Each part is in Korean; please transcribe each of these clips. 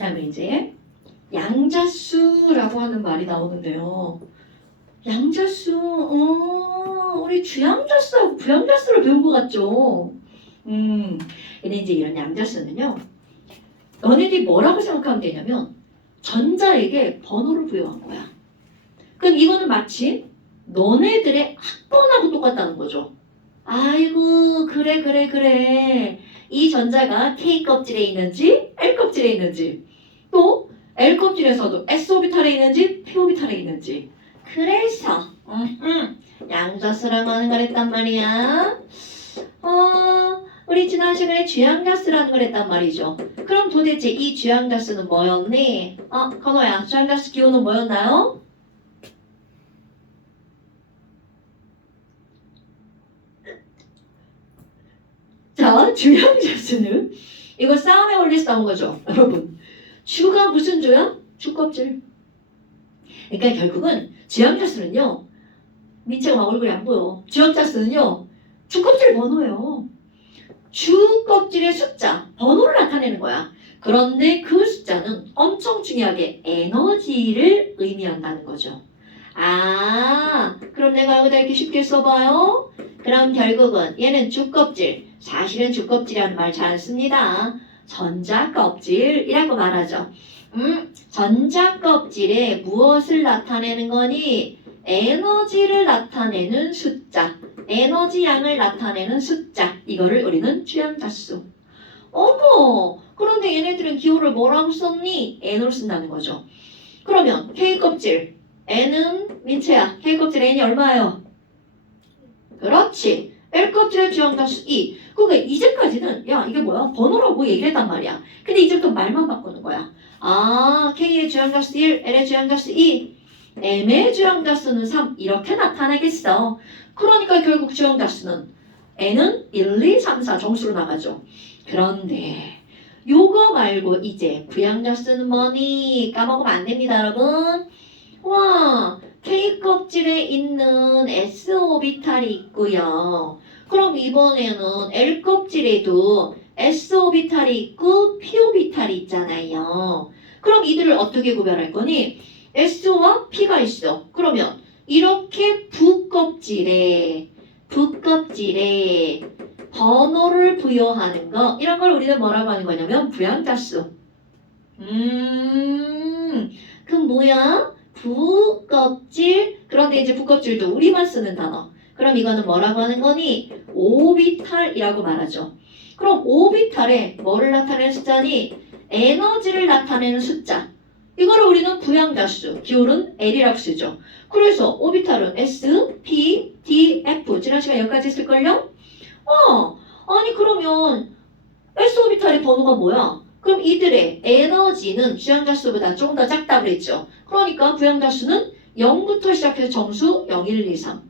다음에 이제 양자수라고 하는 말이 나오는데요. 양자수, 우리 주양자수하고 부양자수를 배운 것 같죠? 근데 이제 이런 양자수는요, 너네들이 뭐라고 생각하면 되냐면, 전자에게 번호를 부여한 거야. 그럼 이거는 마치 너네들의 학번하고 똑같다는 거죠. 아이고, 그래. 이 전자가 K 껍질에 있는지, L 껍질에 있는지, 또 L 껍질에서도 S 오비탈에 있는지, P 오비탈에 있는지. 그래서 양자수라고 하는 걸 했단 말이야. 우리 지난 시간에 주양자수라는 걸 했단 말이죠. 그럼 도대체 이 주양자수는 뭐였니? 건호야, 주양자수 기호는 뭐였나요? 자, 주양자수는 이거 싸움의 원리에서 나온 거죠. 여러분, 주가 무슨 주야? 주껍질. 그러니까 결국은 주양자수는요, 민채가 막 얼굴이 안 보여. 주양자수는요, 주껍질 번호예요. 주껍질의 숫자, 번호를 나타내는 거야. 그런데 그 숫자는 엄청 중요하게 에너지를 의미한다는 거죠. 그럼 내가 여기다 이렇게 쉽게 써봐요. 그럼 결국은 얘는 주껍질, 사실은 주껍질이라는 말 잘 씁니다. 전자껍질이라고 말하죠. 전자껍질에 무엇을 나타내는 거니? 에너지를 나타내는 숫자, 에너지 양을 나타내는 숫자, 이거를 우리는 주양자수. 어머, 그런데 얘네들은 기호를 뭐라고 썼니? N으로 쓴다는 거죠. 그러면 K껍질, N은 민채야, K껍질 N이 얼마예요? 그렇지. L껍질의 주양자수 2. 그러니까 이제까지는 야 이게 뭐야? 번호라고 얘기를 했단 말이야. 근데 이제부터 말만 바꾸는 거야. K의 주양자수 1, L의 주양자수 2, M의 주양자수는 3 이렇게 나타나겠어. 그러니까 결국 주양자수는 N은 1, 2, 3, 4 정수로 나가죠. 그런데 요거 말고 이제 부양자수는 뭐니? 까먹으면 안 됩니다, 여러분. 와, K 껍질에 있는 S 오비탈이 있고요. 그럼 이번에는 L 껍질에도 S 오비탈이 있고 P 오비탈이 있잖아요. 그럼 이들을 어떻게 구별할 거니? S와 P가 있어. 그러면 이렇게 부껍질에 번호를 부여하는 거, 이런 걸 우리는 뭐라고 하는 거냐면 부양자수. 그럼 뭐야? 부껍질. 그런데 이제 부껍질도 우리만 쓰는 단어. 그럼 이거는 뭐라고 하는 거니? 오비탈이라고 말하죠. 그럼 오비탈에 뭐를 나타내는 숫자니? 에너지를 나타내는 숫자. 이거를 우리는 부양자수, 기호는 L이라고 쓰죠. 그래서 오비탈은 S, P, D, F. 지난 시간 여기까지 했을걸요? 아니 그러면 S 오비탈의 번호가 뭐야? 그럼 이들의 에너지는 주양자수보다 조금 더 작다고 그랬죠. 그러니까 부양자수는 0부터 시작해서 정수 0, 1, 2, 3.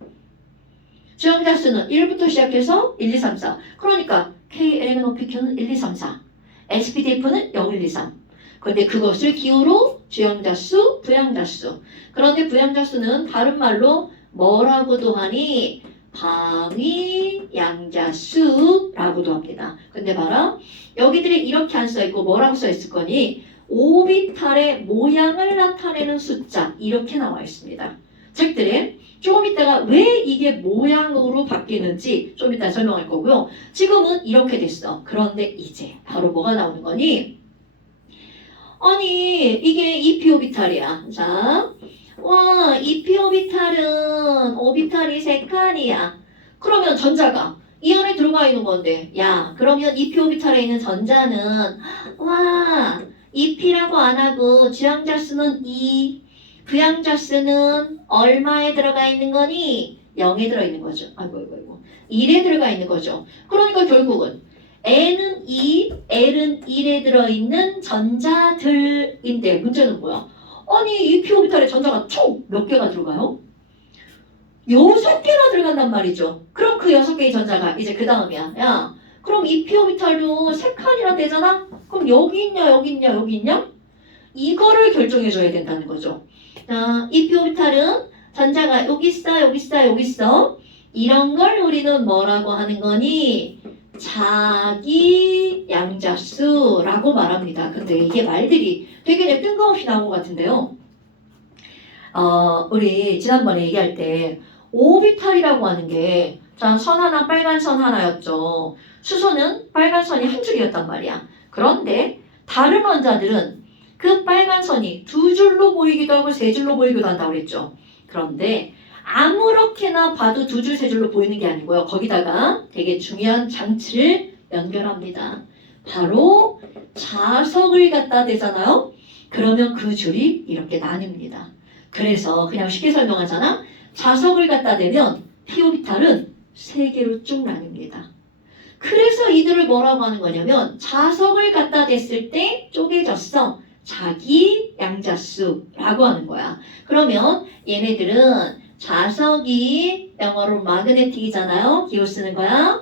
주양자수는 1부터 시작해서 1, 2, 3, 4. 그러니까 K, L은 OPQ는 1, 2, 3, 4. SPDF는 0, 1, 2, 3. 그런데 그것을 기호로 주양자수, 부양자수. 그런데 부양자수는 다른 말로 뭐라고도 하니? 방위양자수라고도 합니다. 근데 봐라. 여기들이 이렇게 안 써있고 뭐라고 써있을 거니? 오비탈의 모양을 나타내는 숫자. 이렇게 나와 있습니다. 책들에 조금 이따가 왜 이게 모양으로 바뀌는지 좀 이따 설명할 거고요. 지금은 이렇게 됐어. 그런데 이제 바로 뭐가 나오는 거니? 아니 이게 EP 오비탈이야. 자, 와 EP 오비탈은 오비탈이 3칸이야. 그러면 전자가 이 안에 들어가 있는 건데, 야 그러면 EP 오비탈에 있는 전자는 와 EP라고 안 하고 주양자수는 2, 부양자수는 얼마에 들어가 있는 거니? 0에 들어있는 거죠. 아이고 1에 들어가 있는 거죠. 그러니까 결국은 N은 2, L은 1에 들어있는 전자들인데 문제는 뭐야? 아니 이 p 오비탈에 전자가 총 몇 개가 들어가요? 6개나 들어간단 말이죠. 그럼 그 6개의 전자가 이제 그 다음이야. 야 그럼 이 p 오비탈도 3칸이나 되잖아? 그럼 여기 있냐? 이거를 결정해줘야 된다는 거죠. 자, 이 p 오비탈은 전자가 여기 있어. 이런 걸 우리는 뭐라고 하는 거니? 자기 양자수라고 말합니다. 근데 이게 말들이 되게 그냥 뜬금없이 나온 것 같은데요. 우리 지난번에 얘기할 때 오비탈이라고 하는 게 자, 선 하나 빨간 선 하나였죠. 수소는 빨간 선이 한 줄이었단 말이야. 그런데 다른 원자들은 그 빨간 선이 두 줄로 보이기도 하고 세 줄로 보이기도 한다고 그랬죠. 그런데 아무렇게나 봐도 두 줄, 세 줄로 보이는 게 아니고요. 거기다가 되게 중요한 장치를 연결합니다. 바로 자석을 갖다 대잖아요. 그러면 그 줄이 이렇게 나뉩니다. 그래서 그냥 쉽게 설명하잖아. 자석을 갖다 대면 피오비탈은 세 개로 쭉 나뉩니다. 그래서 이들을 뭐라고 하는 거냐면 자석을 갖다 댔을 때 쪼개졌어. 자기 양자수라고 하는 거야. 그러면 얘네들은 자석이 영어로 마그네틱이잖아요. 기호 쓰는 거야.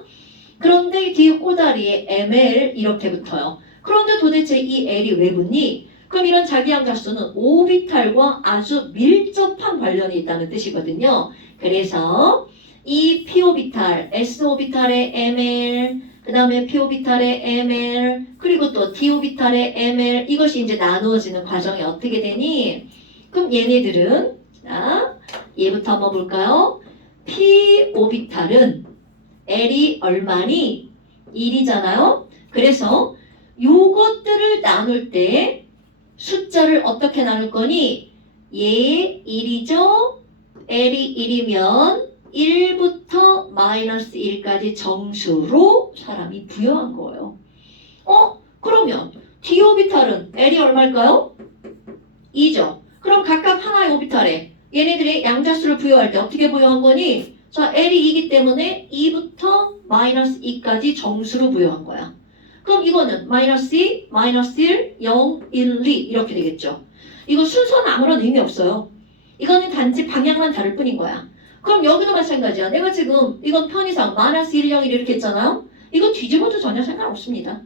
그런데 뒤에 꼬다리에 ml 이렇게 붙어요. 그런데 도대체 이 L이 왜 붙니? 그럼 이런 자기 양자수는 오비탈과 아주 밀접한 관련이 있다는 뜻이거든요. 그래서 이 p오비탈, s오비탈의 ml, 그 다음에 p오비탈의 ml, 그리고 또 d오비탈의 ml, 이것이 이제 나누어지는 과정이 어떻게 되니? 그럼 얘네들은, 자, 얘부터 한번 볼까요? p오비탈은 L이 얼마니? 1이잖아요? 그래서 요것들을 나눌 때 숫자를 어떻게 나눌 거니? 얘 1이죠? L이 1이면 1부터 마이너스 1까지 정수로 사람이 부여한 거예요. 그러면 d오비탈은 L이 얼마일까요? 2죠. 그럼 각각 하나의 오비탈에 얘네들의 양자수를 부여할 때 어떻게 부여한 거니? 자, L이 2기 때문에 2부터 마이너스 2까지 정수로 부여한 거야. 그럼 이거는 마이너스 2, 마이너스 1, 0, 1, 2 이렇게 되겠죠. 이거 순서는 아무런 의미 없어요. 이거는 단지 방향만 다를 뿐인 거야. 그럼 여기도 마찬가지야. 내가 지금 이건 편의상 마이너스 1, 0, 1 이렇게 했잖아요. 이거 뒤집어도 전혀 상관없습니다.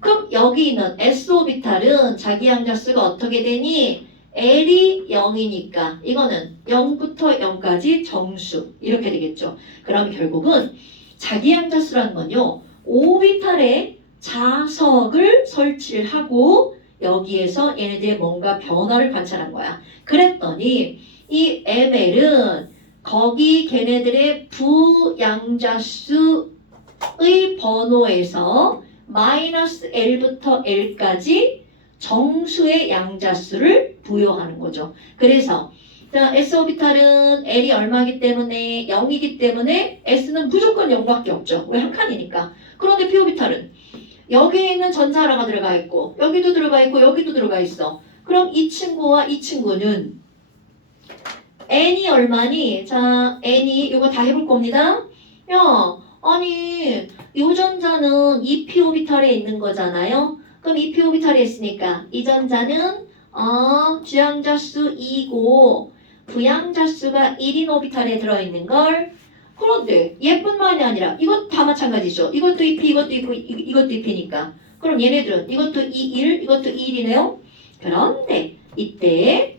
그럼 여기 있는 s오비탈은 자기 양자수가 어떻게 되니? L이 0이니까 이거는 0부터 0까지 정수 이렇게 되겠죠. 그럼 결국은 자기 양자수라는 건요. 오비탈에 자석을 설치를 하고 여기에서 얘네들의 뭔가 변화를 관찰한 거야. 그랬더니 이 ml은 거기 걔네들의 부양자수의 번호에서 마이너스 L부터 L까지 정수의 양자수를 부여하는 거죠. 그래서 자, s오비탈은 L이 얼마이기 때문에 0이기 때문에 S는 무조건 0밖에 없죠. 왜 한 칸이니까. 그런데 p오비탈은 여기에 있는 전자 하나가 들어가 있고 여기도 들어가 있고 여기도 들어가 있어. 그럼 이 친구와 이 친구는 n이 얼마니? 자, n이 이거 다 해볼 겁니다. 야, 아니 이 전자는 이 p오비탈에 있는 거잖아요. 그럼 이 p오비탈에 있으니까 이 전자는 주양자수 2고 부양자수가 1인 오비탈에 들어있는 걸. 그런데 얘뿐만이 아니라 이것 다 마찬가지죠. 이것도 2p, 이것도 2p, 이것도 2p니까. 그럼 얘네들은 이것도 2, 1, 이것도 2, 1이네요. 그런데 이때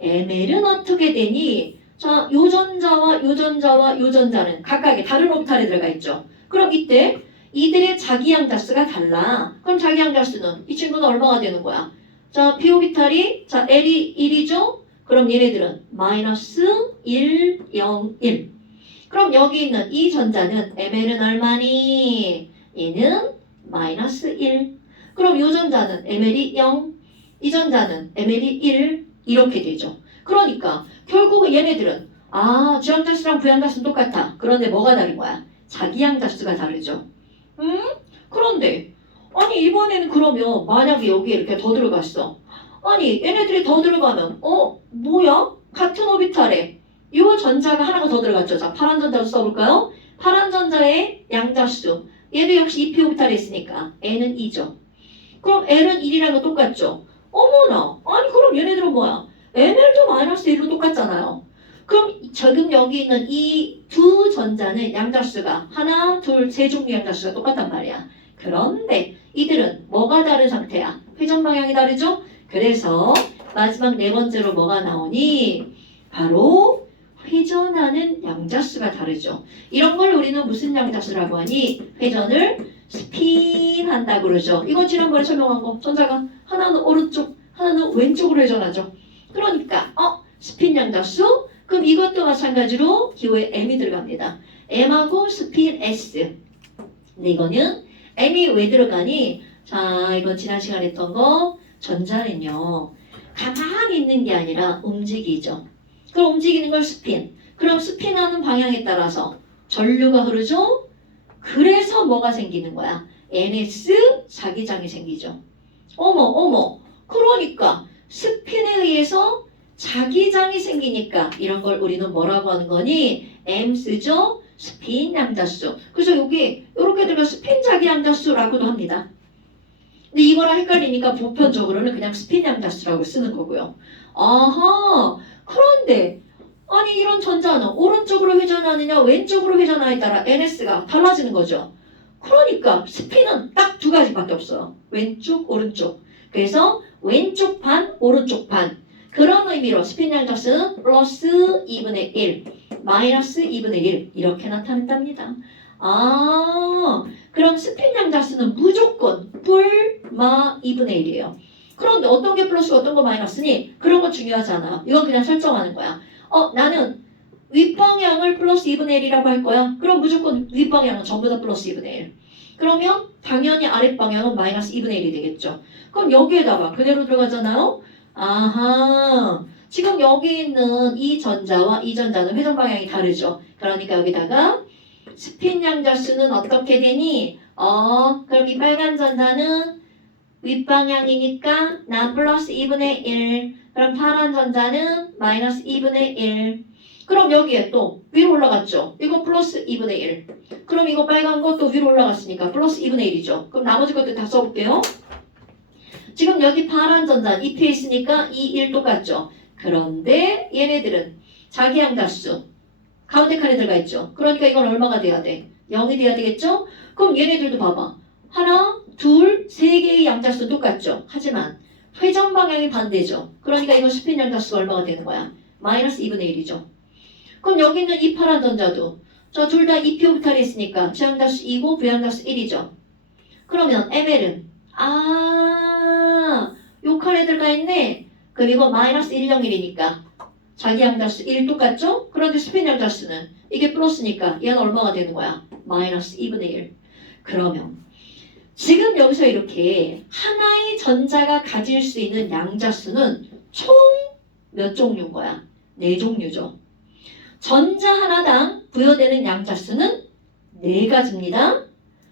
ml은 어떻게 되니? 자, 요 전자와 요 전자와 요 전자는 각각의 다른 오비탈에 들어가 있죠. 그럼 이때 이들의 자기 양자수가 달라. 그럼 자기 양자수는 이 친구는 얼마가 되는 거야? 자, p오비탈이 자 L이 1이죠? 그럼 얘네들은 마이너스 1, 0, 1. 그럼 여기 있는 이 전자는 ml은 얼마니? 얘는 마이너스 1. 그럼 이 전자는 ml이 0. 이 전자는 ml이 1. 이렇게 되죠. 그러니까 결국은 얘네들은 주양자수랑 부양자수는 똑같아. 그런데 뭐가 다른 거야? 자기 양자수가 다르죠. 그런데 아니 이번에는 그러면 만약에 여기에 이렇게 더 들어갔어. 아니 얘네들이 더 들어가면 뭐야? 같은 오비탈에 이 전자가 하나가 더 들어갔죠. 자, 파란 전자도 써볼까요? 파란 전자의 양자수 얘도 역시 2p 오비탈에 있으니까 n은 2죠. 그럼 l은 1이랑 거 똑같죠. 어머나, 아니 그럼 얘네들은 뭐야? ml도 마이너스 1로 똑같잖아요. 그럼 지금 여기 있는 이 두 전자는 양자수가 하나, 둘, 세 종류 양자수가 똑같단 말이야. 그런데 이들은 뭐가 다른 상태야? 회전 방향이 다르죠? 그래서 마지막 네 번째로 뭐가 나오니? 바로 회전하는 양자수가 다르죠. 이런 걸 우리는 무슨 양자수라고 하니? 회전을 스핀한다 그러죠. 이건 지난번에 설명한 거. 전자가 하나는 오른쪽, 하나는 왼쪽으로 회전하죠. 그러니까 스핀 양자수. 그럼 이것도 마찬가지로 기호에 m이 들어갑니다. m하고 스핀 s. 근데 이거는 m이 왜 들어가니? 자, 이건 지난 시간에 했던 거. 전자는요, 가만히 있는 게 아니라 움직이죠. 그럼 움직이는 걸 스핀. 그럼 스핀하는 방향에 따라서 전류가 흐르죠? 그래서 뭐가 생기는 거야? NS 자기장이 생기죠. 어머. 그러니까 스핀에 의해서 자기장이 생기니까 이런 걸 우리는 뭐라고 하는 거니? M 쓰죠? 스핀 양자수. 그래서 여기 이렇게 들면 스핀 자기 양자수라고도 합니다. 근데 이거랑 헷갈리니까 보편적으로는 그냥 스핀 양자수라고 쓰는 거고요. 아하. 그런데 아니 이런 전자는 오른쪽으로 회전하느냐 왼쪽으로 회전하느냐에 따라 NS가 달라지는 거죠. 그러니까 스핀은 딱 두 가지밖에 없어요. 왼쪽, 오른쪽. 그래서 왼쪽 반, 오른쪽 반. 그런 의미로 스핀 양자수는 플러스 2분의 1, 마이너스 2분의 1 이렇게 나타낸답니다. 그럼 스핀 양자수는 무조건 뿔마 2분의 1이에요. 그런데 어떤 게 플러스 어떤 거 마이너스니? 그런 거 중요하지 않아요. 이건 그냥 설정하는 거야. 나는 윗방향을 플러스 2분의 1이라고 할 거야. 그럼 무조건 윗방향은 전부 다 플러스 2분의 1. 그러면 당연히 아랫방향은 마이너스 2분의 1이 되겠죠. 그럼 여기에다가 그대로 들어가잖아요. 아하. 지금 여기 있는 이 전자와 이 전자는 회전 방향이 다르죠. 그러니까 여기다가 스핀 양자수는 어떻게 되니? 그럼 이 빨간 전자는 윗방향이니까 나 플러스 2분의 1. 그럼 파란 전자는 마이너스 2분의 1. 그럼 여기에 또 위로 올라갔죠. 이거 플러스 2분의 1. 그럼 이거 빨간 것도 위로 올라갔으니까 플러스 2분의 1이죠. 그럼 나머지 것들 다 써볼게요. 지금 여기 파란 전자 잎에 있으니까 2, 1 똑같죠. 그런데 얘네들은 자기 양자수 가운데 칸에 들어가 있죠. 그러니까 이건 얼마가 돼야 돼? 0이 돼야 되겠죠? 그럼 얘네들도 봐봐. 하나, 둘, 세 개의 양자수 똑같죠. 하지만 회전 방향이 반대죠. 그러니까 이거 스핀 양자수가 얼마가 되는 거야? 마이너스 2분의 1이죠. 그럼 여기 있는 이 파란 전자도 자, 둘 다 2p 오비탈이 있으니까 지양자수 2고 부양자수 1이죠. 그러면 ml은 요 칸에 들어가 있네. 그럼 이거 마이너스 1, 0, 1이니까 자기 양자수 1 똑같죠? 그런데 스핀 양자수는 이게 플러스니까 얘는 얼마가 되는 거야? 마이너스 2분의 1. 그러면 지금 여기서 이렇게 하나의 전자가 가질 수 있는 양자수는 총 몇 종류인 거야? 4종류죠. 전자 하나당 부여되는 양자수는 4가지입니다.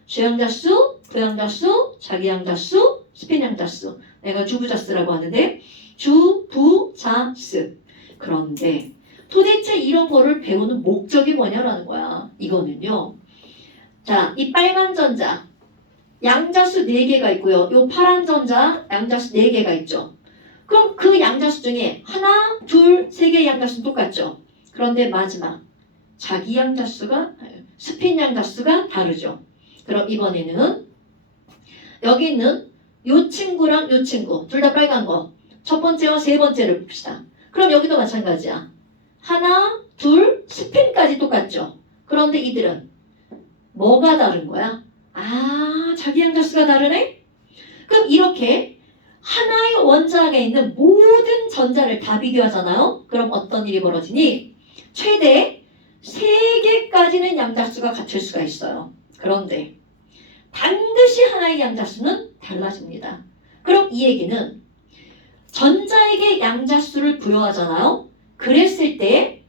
주양자수, 부양자수, 자기양자수, 스핀 양자수. 내가 주부자수라고 하는데 주부자수. 그런데 도대체 이런 거를 배우는 목적이 뭐냐라는 거야. 이거는요. 자, 이 빨간 전자 양자수 4개가 있고요. 이 파란 전자 양자수 4개가 있죠. 그럼 그 양자수 중에 하나, 둘, 3개의 양자수는 똑같죠. 그런데 마지막 자기 양자수가 스핀 양자수가 다르죠. 그럼 이번에는 여기 있는 요 친구랑 요 친구 둘 다 빨간 거 첫 번째와 세 번째를 봅시다. 그럼 여기도 마찬가지야. 하나, 둘, 스핀까지 똑같죠. 그런데 이들은 뭐가 다른 거야? 자기 양자수가 다르네? 그럼 이렇게 하나의 원자핵에 있는 모든 전자를 다 비교하잖아요. 그럼 어떤 일이 벌어지니? 최대 3개까지는 양자수가 같을 수가 있어요. 그런데 반드시 하나의 양자수는 달라집니다. 그럼 이 얘기는 전자에게 양자수를 부여하잖아요. 그랬을 때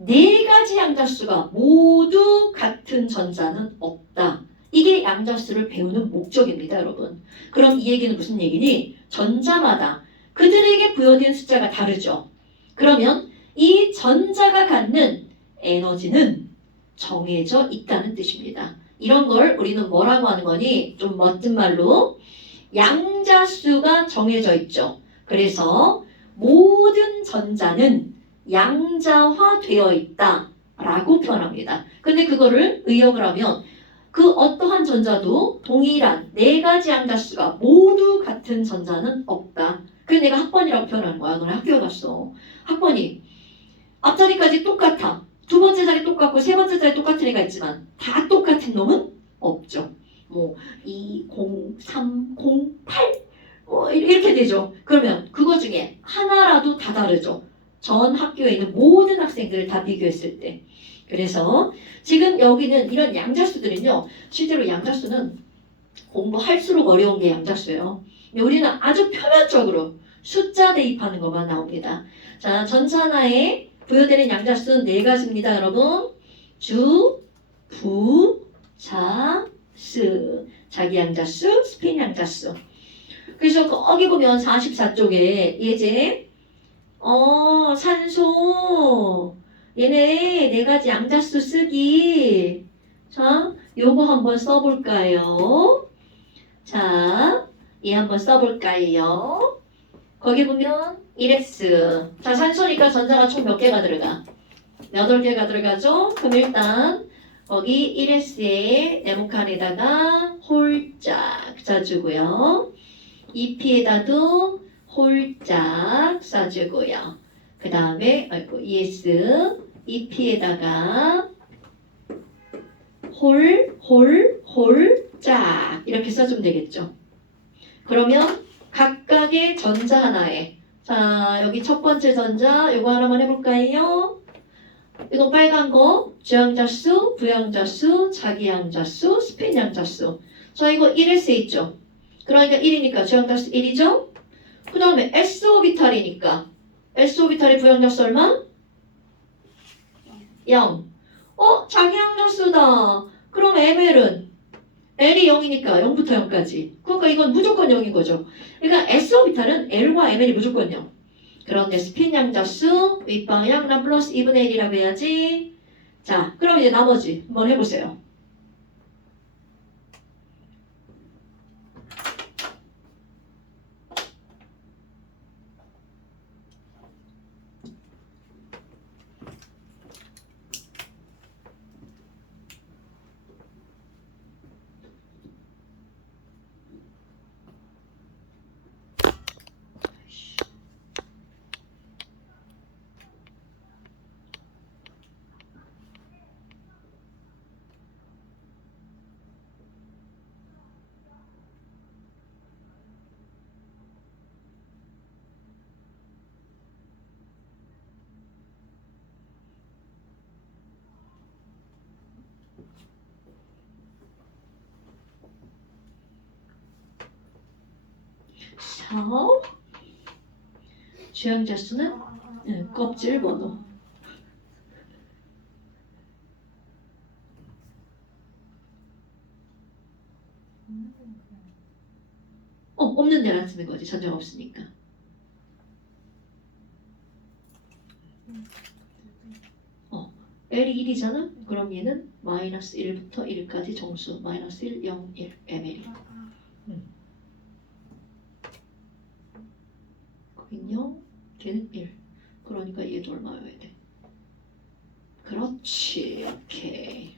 4가지 양자수가 모두 같은 전자는 없다. 이게 양자수를 배우는 목적입니다, 여러분. 그럼 이 얘기는 무슨 얘기니? 전자마다 그들에게 부여된 숫자가 다르죠. 그러면 이 전자가 갖는 에너지는 정해져 있다는 뜻입니다. 이런 걸 우리는 뭐라고 하는 거니? 좀 멋진 말로 양자수가 정해져 있죠. 그래서 모든 전자는 양자화되어 있다 라고 표현합니다. 근데 그거를 의역을 하면 그 어떠한 전자도 동일한 4가지 양자수가 모두 같은 전자는 없다. 그래서 내가 학번이라고 표현하는 거야. 너네 학교에 갔어. 학번이 앞자리까지 똑같아. 두 번째 자리 똑같고 세 번째 자리 똑같은 애가 있지만 다 똑같은 놈은 없죠. 뭐 2, 0, 3, 0, 8 이렇게 되죠. 그러면 그거 중에 하나라도 다 다르죠. 전 학교에 있는 모든 학생들을 다 비교했을 때. 그래서 지금 여기는 이런 양자수들은요. 실제로 양자수는 공부할수록 어려운 게 양자수예요. 근데 우리는 아주 표면적으로 숫자 대입하는 것만 나옵니다. 자, 전차 하나에 부여되는 양자수는 네 가지입니다, 여러분. 주, 부, 자, 스. 자기 양자수, 스페인 양자수. 그래서 거기 보면 44쪽에 예제 산소 얘네 네 가지 양자수 쓰기. 자, 요거 한번 써볼까요? 자, 얘 한번 써볼까요? 거기 보면 1s. 자, 산소니까 전자가 총 몇 개가 들어가? 8개가 들어가죠? 그럼 일단 거기 1s에 네모칸에다가 홀짝 써주고요. 2p에다도 홀짝 써주고요. 그 다음에 ES 2p에다가 홀짝 이렇게 써주면 되겠죠. 그러면 각각의 전자 하나에 자 여기 첫 번째 전자 이거 하나만 해볼까요? 이거 빨간 거 주양자수, 부양자수, 자기양자수, 스페인양자수. 자 이거 1s 있죠. 그러니까 1이니까 주양자수 1이죠. 그 다음에 s오비탈이니까 s오비탈의 부양자수 얼마? 0. 자기양자수다. 그럼 ml은 L이 0이니까 0부터 0까지. 그러니까 이건 무조건 0인 거죠. 그러니까 s오비탈은 L과 ml이 무조건 0. 그런데 스핀 양자수 윗방향 라플러스 2분의 1이라고 해야지. 자, 그럼 이제 나머지 한번 해보세요. 자, 주양자수는 껍질 번호. 없는 데랑 쓰는 거지. 전자가 없으니까. L이 1이잖아? 그럼 얘는 마이너스 1부터 1까지 정수. 마이너스 1, 0, 1, ml. 거긴 0, 걔는 1. 그러니까 얘도 얼마여야 돼? 그렇지. 오케이.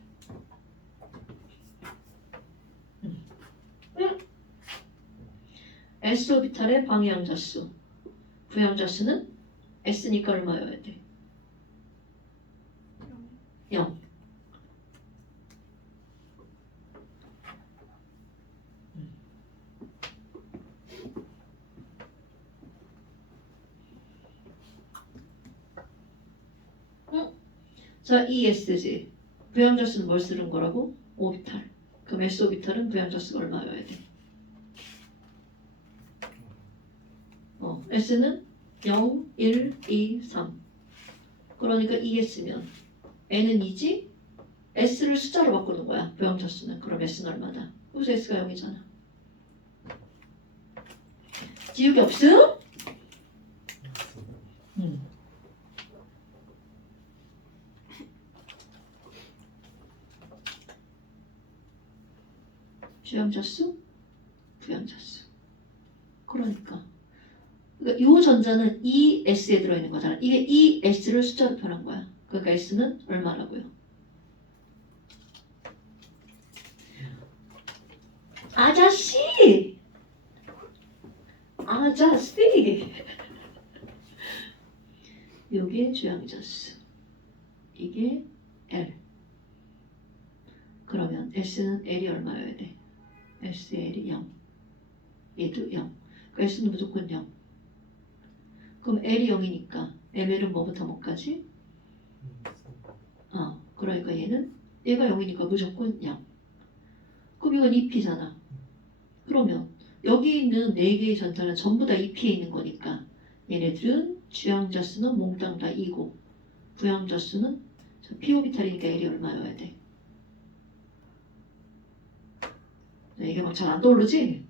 s오비탈의 방향자수. 부양자수는 s니까 얼마여야 돼? 0. 자, ESG. 부양자수는 뭘 쓰는 거라고? 오비탈. 그럼 s오비탈은 부양자수가 얼마여야 돼? S는 0, 1, 2, 3. 그러니까 ES면 N은 2지? S를 숫자로 바꾸는 거야. 부양자수는. 그럼 S는 얼마다? 그래서 S가 0이잖아. 지우개 없음? 주양자수, 부양자수. 그러니까 이 전자는 ES에 들어있는 거잖아. 이게 ES를 숫자로 표현한 거야. 그러니까 S는 얼마라고요? 아저씨! 이게 주양자수. 이게 L. 그러면 S는 L이 얼마여야 돼? SL이 0. 얘도 0. 그 S는 무조건 0. 그럼 L이 0이니까 ML은 뭐부터 뭐까지? 그러니까 얘가 0이니까 무조건 0. 그럼 이건 2P잖아. 그러면 여기 있는 4개의 전자는 전부 다 2P에 있는 거니까 얘네들은 주양자 수는 몽땅 다 2고 부양자 수는 P오비탈이니까 L이 얼마여야 돼? 이게 막 잘 안 떠오르지?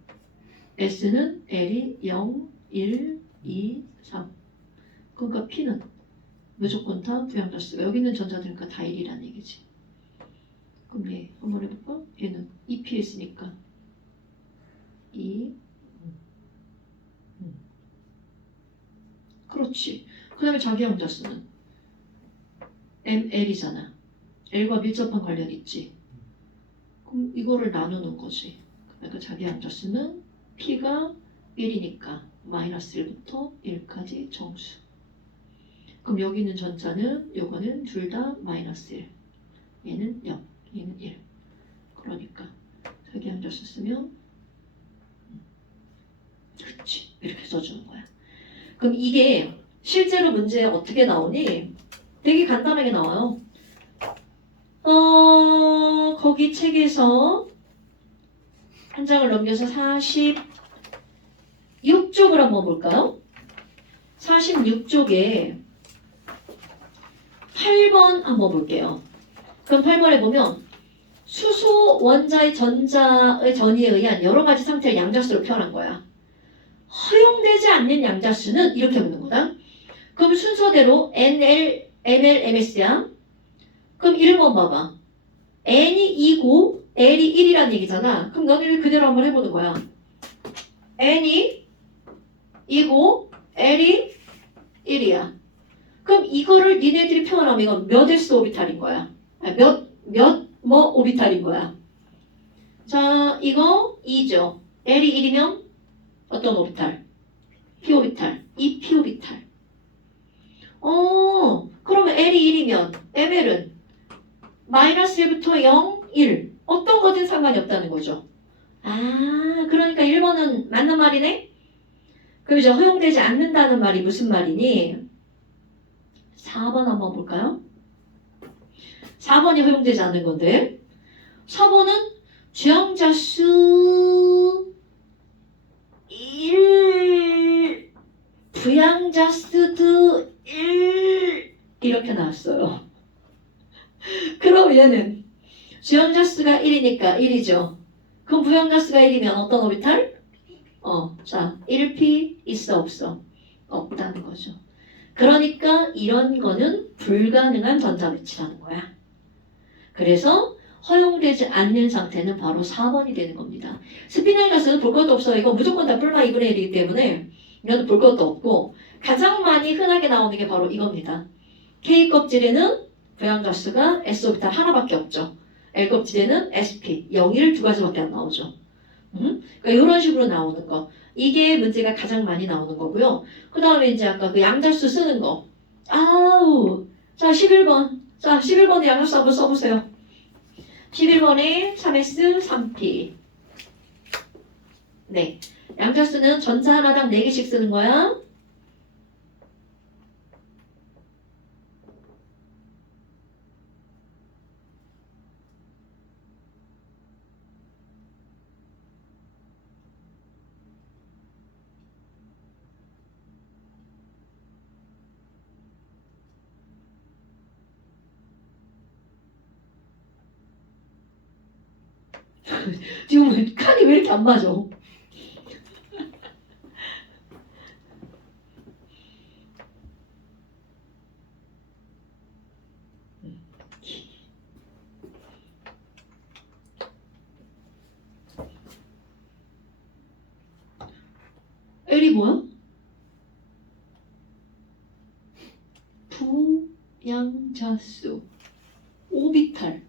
S는 L이 0, 1, 2, 3. 그러니까 P는 무조건 다 부양자 수가 여기 있는 전자들이니까 다 1이라는 얘기지. 그럼 얘 한번 해볼까? 얘는 2P에 있으니까 2. 그렇지. 그 다음에 자기양자 수는 ML이잖아. L과 밀접한 관련이 있지. 그럼 이거를 나누는 거지. 그러니까 자기양자 수는 P가 1이니까 마이너스 1부터 1까지 정수. 그럼 여기 있는 전자는 요거는 둘 다 마이너스 1. 얘는 0, 얘는 1. 그러니까 자기양자 수 쓰면 그렇지. 이렇게 써주는 거야. 그럼 이게 실제로 문제에 어떻게 나오니? 되게 간단하게 나와요. 거기 책에서 한 장을 넘겨서 46쪽을 한번 볼까요? 46쪽에 8번 한번 볼게요. 그럼 8번에 보면 수소 원자의 전자의 전이에 의한 여러 가지 상태를 양자수로 표현한 거야. 허용되지 않는 양자수는 이렇게 묻는 거다. 그럼 순서대로 NL, ML, MS야. 그럼 1번 봐봐. N이 2고 L이 1이란 얘기잖아. 그럼 너는 그대로 한번 해보는 거야. N이 2고 L이 1이야. 그럼 이거를 니네들이 표현하면 이건 몇 S 오비탈인 거야? 뭐 오비탈인 거야? 자, 이거 2죠. L이 1이면 어떤 오비탈? P 오비탈. 이 P 오비탈. 그러면 L이 1이면 ML은 마이너스 1부터 0, 1. 어떤 거든 상관이 없다는 거죠. 그러니까 1번은 맞는 말이네? 그럼 이제 허용되지 않는다는 말이 무슨 말이니? 4번 한번 볼까요? 4번이 허용되지 않는 건데 4번은 주양자수 1 부양자수도 1 이렇게 나왔어요. 그럼 얘는 주양자수가 1이니까 1이죠. 그럼 부양자수가 1이면 어떤 오비탈? 자 1p 있어 없어? 없다는 거죠. 그러니까 이런 거는 불가능한 전자 배치라는 거야. 그래서 허용되지 않는 상태는 바로 4번이 되는 겁니다. 스피나인 가스는 볼 것도 없어요. 이거 무조건 다 뿔마 2분의 1이기 때문에 이건 볼 것도 없고 가장 많이 흔하게 나오는 게 바로 이겁니다. K 껍질에는 부양가스가 S오비탈 하나밖에 없죠. L 껍질에는 SP, 0, 1 두 가지밖에 안 나오죠. 그러니까 이런 식으로 나오는 거. 이게 문제가 가장 많이 나오는 거고요. 그 다음에 이제 아까 그 양자수 쓰는 거. 자 11번. 자 11번에 양자수 한번 써보세요. 11번에 3S, 3P. 네. 양자수는 전자 하나당 4개씩 쓰는 거야. 지금 칸이 왜 이렇게 안 맞아? L이 뭐야? 부양자수 오비탈.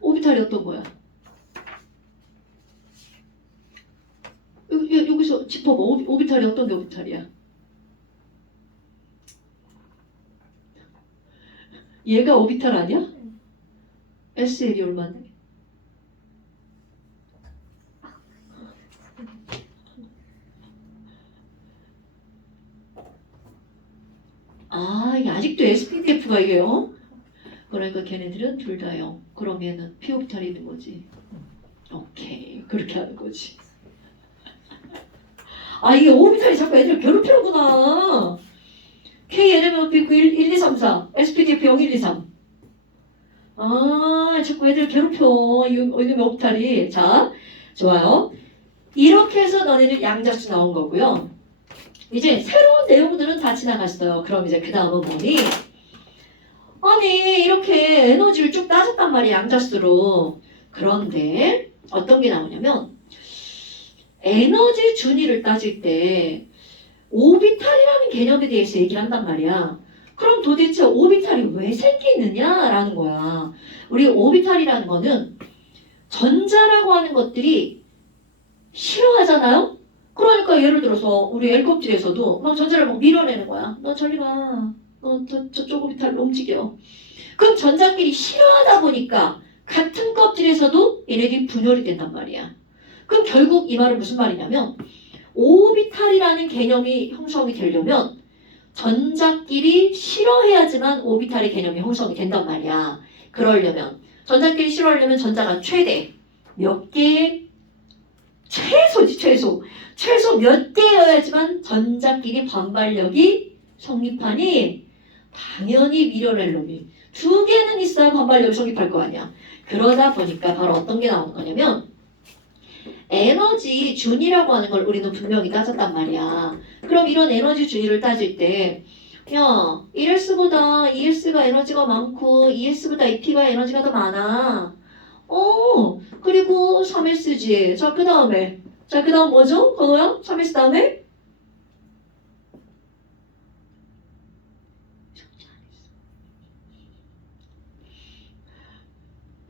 오비탈이 어떤 거야? 여기서 짚어봐. 오비탈이 어떤 게 오비탈이야? 얘가 오비탈 아니야? SL이 얼마인데? 아니 아직도 SPDF가 이게요? 그러니까 걔네들은 둘 다요. 그러면은 p 오비탈이 있는 거지. 오케이 그렇게 하는 거지. 아 이게 오비탈이 자꾸 애들 괴롭히는구나. K, N면 P, 1, 2, 3, 4 SPDF 0, 1, 2, 3 아 자꾸 애들 괴롭혀 이놈의 오비탈이. 자 좋아요. 이렇게 해서 너네들 양자수 나온 거고요. 이제 새로운 내용들은 다 지나갔어요. 그럼 이제 그 다음은 뭐니? 아니 이렇게 에너지를 쭉 따졌단 말이야 양자수로. 그런데 어떤 게 나오냐면 에너지 준위를 따질 때 오비탈이라는 개념에 대해서 얘기를 한단 말이야. 그럼 도대체 오비탈이 왜 생기느냐라는 거야. 우리 오비탈이라는 거는 전자라고 하는 것들이 싫어하잖아요? 그러니까 예를 들어서 우리 L 껍질에서도 막 전자를 막 밀어내는 거야. 너 저리 가. 너 저쪽 오비탈로 움직여. 그럼 전자끼리 싫어하다 보니까 같은 껍질에서도 얘네들이 분열이 된단 말이야. 그럼 결국 이 말은 무슨 말이냐면 오비탈이라는 개념이 형성이 되려면 전자끼리 싫어해야지만 오비탈의 개념이 형성이 된단 말이야. 그러려면 전자끼리 싫어하려면 전자가 최대 몇 개의 최소지 최소 몇 개여야지만 전자끼리 반발력이 성립하니 당연히 밀어낼 놈이 2개는 있어야 반발력이 성립할 거 아니야. 그러다 보니까 바로 어떤 게 나오는 거냐면 에너지 준위라고 하는 걸 우리는 분명히 따졌단 말이야. 그럼 이런 에너지 준위를 따질 때 야, 1S보다 2S가 에너지가 많고 2S보다 2P가 에너지가 더 많아. 그리고 3S지. 자, 그 다음 뭐죠? 건호야? 3S 다음에?